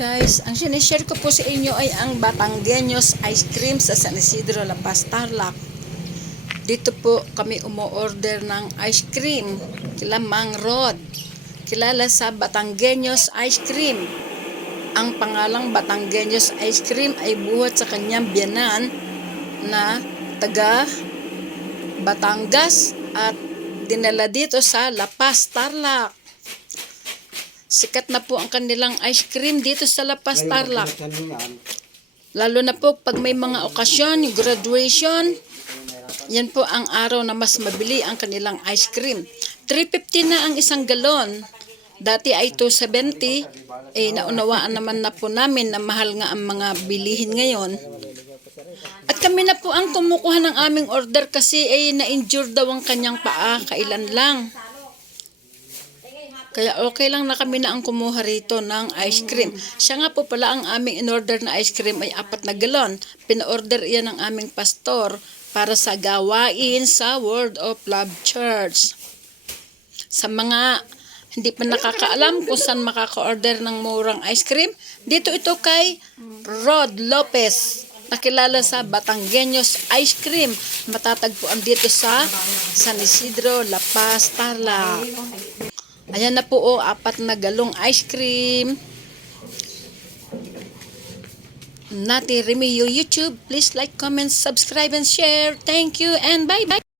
guys, ang sinishare ko po sa inyo ay ang Batanggenyos ice cream sa San Isidro La Paz, Tarlac. Dito po kami umu-order ng ice cream kila Mang Rod. Kilala sa Batanggenyos ice cream. Ang pangalang Batanggenyos ice cream ay buhat sa kanyang biyanan na taga Batangas at dinala dito sa La Paz, Tarlac. Sikat na po ang kanilang ice cream dito sa La Paz, Tarlac. Lalo na po pag may mga okasyon, yung graduation, yan po ang araw na mas mabili ang kanilang ice cream. 350 na ang isang galon. Dati ay 270. Eh, naunawaan naman na po namin na mahal nga ang mga bilihin ngayon. At kami na po ang kumukuha ng aming order kasi ay na-injure daw ang kanyang paa. Kailan lang. Kaya okay lang na kami na ang kumuha rito ng ice cream. Siya nga po pala ang aming in-order na ice cream ay apat na galon. Pina-order iyan ng aming pastor para sa gawain sa Word of Love Church. Sa mga hindi pa nakakaalam kung saan makaka-order ng murang ice cream, dito ito kay Rod Lopez. Nakilala sa Batanggenyos Ice Cream. Matatagpuan dito sa San Isidro, La Paz, Tarlac. Ayan na po oh, apat na galong ice cream. Nati Remio YouTube. Please like, comment, subscribe, and share. Thank you and bye-bye.